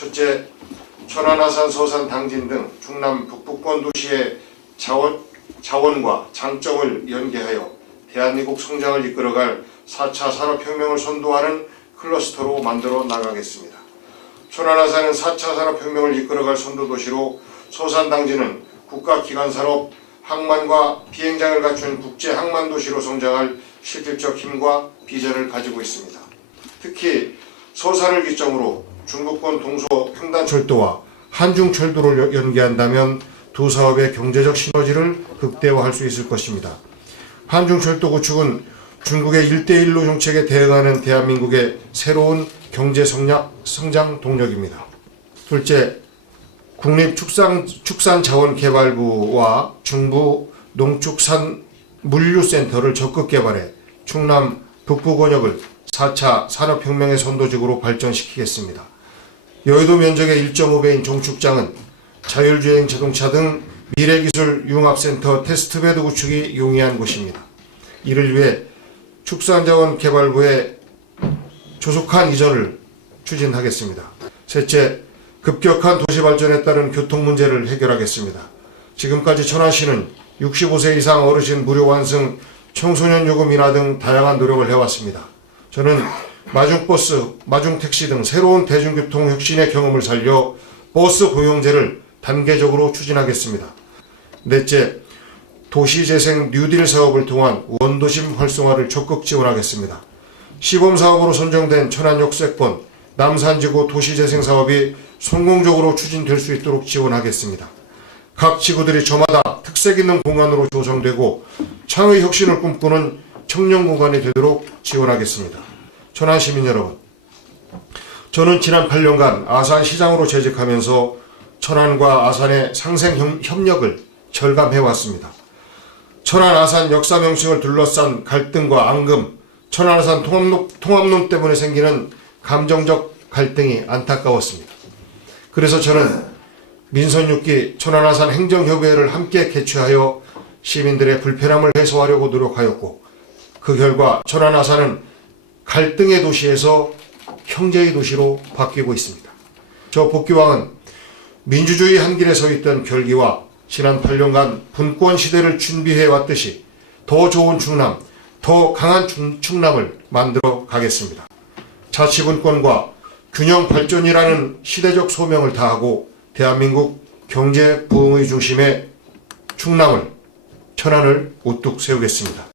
첫째, 천안, 아산, 서산, 당진 등 충남 북부권 도시의 자원과 장점을 연계하여 대한민국 성장을 이끌어갈 4차 산업혁명을 선도하는 클러스터로 만들어 나가겠습니다. 천안, 아산은 4차 산업혁명을 이끌어갈 선도도시로, 서산, 당진은 국가기관산업, 항만과 비행장을 갖춘 국제항만도시로 성장할 실질적 힘과 비전을 가지고 있습니다. 특히 서산을 기점으로 중부권 동서 횡단철도와 한중철도를 연계한다면 두 사업의 경제적 시너지를 극대화할 수 있을 것입니다. 한중철도 구축은 중국의 1대1로 정책에 대응하는 대한민국의 새로운 경제 성장 동력입니다. 둘째, 국립축산자원개발부와 중부 농축산물류센터를 적극 개발해 충남 북부권역을 4차 산업혁명의 선도지구로 발전시키겠습니다. 여의도 면적의 1.5배인 종축장은 자율주행 자동차 등 미래기술 융합센터 테스트베드 구축이 용이한 곳입니다. 이를 위해 축산자원개발부의 조속한 이전을 추진하겠습니다. 셋째, 급격한 도시발전에 따른 교통 문제를 해결하겠습니다. 지금까지 천안시는 65세 이상 어르신 무료 환승, 청소년 요금 인하 등 다양한 노력을 해왔습니다. 저는 마중버스, 마중택시 등 새로운 대중교통 혁신의 경험을 살려 버스 고용제를 단계적으로 추진하겠습니다. 넷째, 도시재생 뉴딜 사업을 통한 원도심 활성화를 적극 지원하겠습니다. 시범사업으로 선정된 천안역세권, 남산지구 도시재생 사업이 성공적으로 추진될 수 있도록 지원하겠습니다. 각 지구들이 저마다 특색 있는 공간으로 조성되고 창의 혁신을 꿈꾸는 청년 공간이 되도록 지원하겠습니다. 천안 시민 여러분, 저는 지난 8년간 아산시장으로 재직하면서 천안과 아산의 상생 협력을 절감해왔습니다. 천안 아산 역사 명칭을 둘러싼 갈등과 앙금, 천안 아산 통합론 때문에 생기는 감정적 갈등이 안타까웠습니다. 그래서 저는 민선 6기 천안 아산 행정협의회를 함께 개최하여 시민들의 불편함을 해소하려고 노력하였고, 그 결과 천안 아산은 갈등의 도시에서 형제의 도시로 바뀌고 있습니다. 저 복귀왕은 민주주의 한 길에 서 있던 결기와 지난 8년간 분권 시대를 준비해 왔듯이 더 좋은 충남, 더 강한 충남을 만들어 가겠습니다. 자치분권과 균형 발전이라는 시대적 소명을 다하고 대한민국 경제 부흥의 중심에 충남을, 천안을 우뚝 세우겠습니다.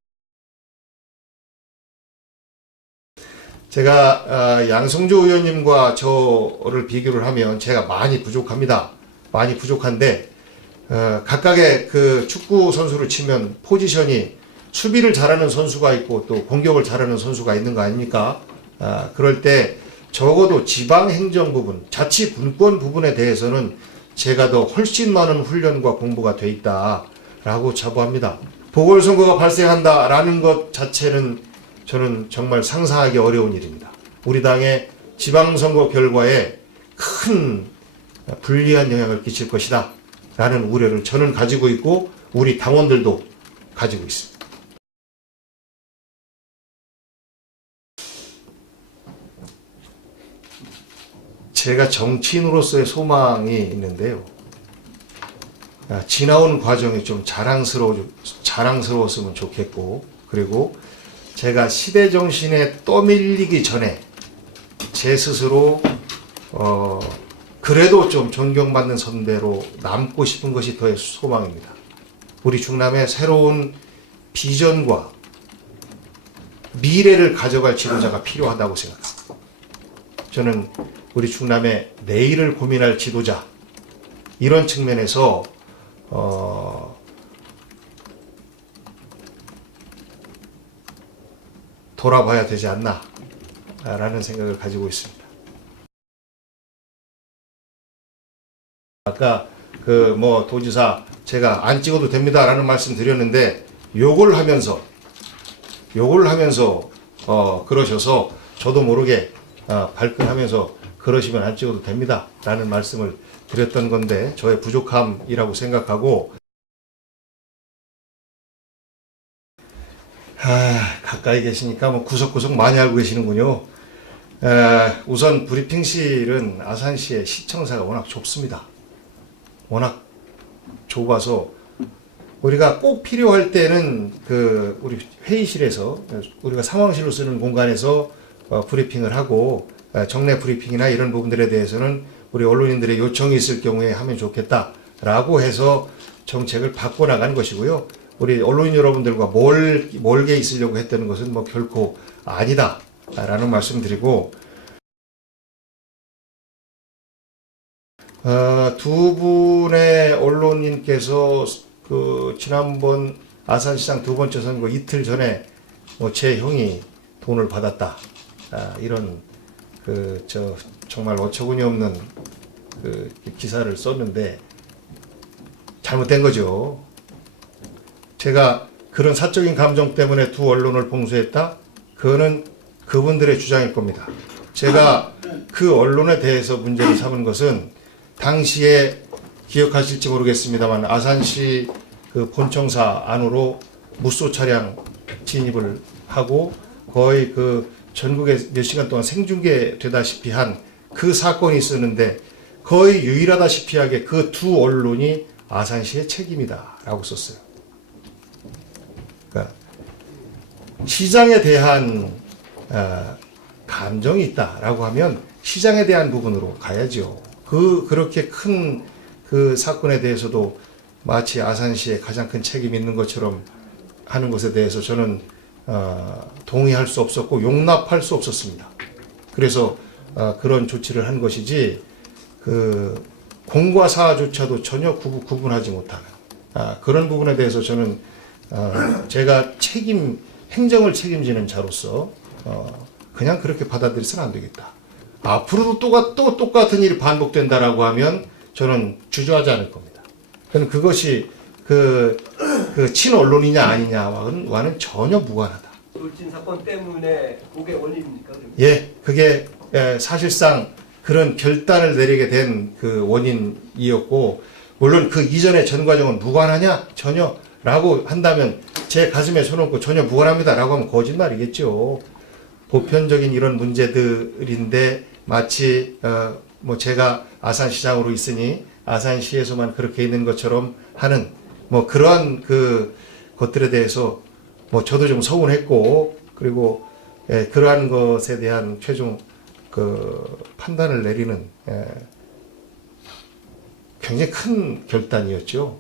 제가 양성조 의원님과 저를 비교를 하면 제가 많이 부족합니다. 많이 부족한데 각각의 그 축구 선수를 치면 포지션이 수비를 잘하는 선수가 있고 또 공격을 잘하는 선수가 있는 거 아닙니까? 그럴 때 적어도 지방행정 부분, 자치분권 부분에 대해서는 제가 더 훨씬 많은 훈련과 공부가 돼 있다라고 자부합니다. 보궐선거가 발생한다라는 것 자체는 저는 정말 상상하기 어려운 일입니다. 우리 당의 지방선거 결과에 큰 불리한 영향을 끼칠 것이다 라는 우려를 저는 가지고 있고 우리 당원들도 가지고 있습니다. 제가 정치인으로서의 소망이 있는데요. 지나온 과정이 좀 자랑스러웠으면 좋겠고, 그리고 제가 시대정신에 떠밀리기 전에 제 스스로 그래도 좀 존경받는 선배로 남고 싶은 것이 저의 소망입니다. 우리 충남의 새로운 비전과 미래를 가져갈 지도자가 필요하다고 생각합니다. 저는 우리 충남의 내일을 고민할 지도자, 이런 측면에서 돌아봐야 되지 않나 라는 생각을 가지고 있습니다. 아까 도지사 제가 안 찍어도 됩니다 라는 말씀 드렸는데 욕을 하면서 그러셔서 저도 모르게 발끈하면서 그러시면 안 찍어도 됩니다 라는 말씀을 드렸던 건데, 저의 부족함이라고 생각하고, 가까이 계시니까 구석구석 많이 알고 계시는군요. 우선 브리핑실은 아산시의 시청사가 워낙 좁습니다. 워낙 좁아서 우리가 꼭 필요할 때는 우리 회의실에서 우리가 상황실로 쓰는 공간에서 브리핑을 하고 정례 브리핑이나 이런 부분들에 대해서는 우리 언론인들의 요청이 있을 경우에 하면 좋겠다라고 해서 정책을 바꿔나간 것이고요. 우리 언론인 여러분들과 멀게 있으려고 했다는 것은 뭐 결코 아니다라는 말씀드리고, 두 분의 언론인께서 지난번 아산시장 두 번째 선거 이틀 전에 제 형이 돈을 받았다, 이런 정말 어처구니 없는 기사를 썼는데 잘못된 거죠. 제가 그런 사적인 감정 때문에 두 언론을 봉쇄했다? 그거는 그분들의 주장일 겁니다. 제가 그 언론에 대해서 문제를 삼은 것은 당시에 기억하실지 모르겠습니다만 아산시 본청사 안으로 무쏘 차량 진입을 하고 거의 전국에 몇 시간 동안 생중계되다시피 한 그 사건이 있었는데 거의 유일하다시피 하게 그 두 언론이 아산시의 책임이다 라고 썼어요. 그러니까 시장에 대한 감정이 있다라고 하면 시장에 대한 부분으로 가야죠. 그렇게 큰 사건에 대해서도 마치 아산시에 가장 큰 책임이 있는 것처럼 하는 것에 대해서 저는 동의할 수 없었고 용납할 수 없었습니다. 그래서 그런 조치를 한 것이지 공과 사조차도 전혀 구분하지 못하는 그런 부분에 대해서 저는 제가 행정을 책임지는 자로서 그냥 그렇게 받아들여서는 안 되겠다. 앞으로도 또 똑같은 일이 반복된다라고 하면 저는 주저하지 않을 겁니다. 저는 그것이 친언론이냐 아니냐와는 전혀 무관하다. 돌진 사건 때문에 그게 원인입니까? 예, 그게 사실상 그런 결단을 내리게 된 원인이었고, 물론 그 이전의 전 과정은 무관하냐 전혀라고 한다면 제 가슴에 손 얹고 전혀 무관합니다라고 하면 거짓말이겠죠. 보편적인 이런 문제들인데 마치 제가 아산시장으로 있으니 아산시에서만 그렇게 있는 것처럼 하는 그러한 것들에 대해서 저도 좀 서운했고, 그리고 그러한 것에 대한 최종 판단을 내리는 굉장히 큰 결단이었죠.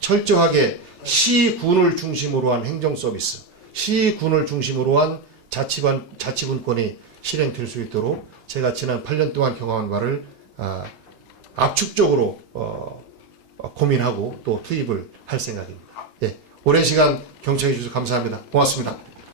철저하게 시군을 중심으로 한 행정 서비스, 시군을 중심으로 한 자치분권이 실행될 수 있도록 제가 지난 8년 동안 경험한 바를 압축적으로 고민하고 또 투입을 할 생각입니다. 예, 오랜 시간 경청해 주셔서 감사합니다. 고맙습니다.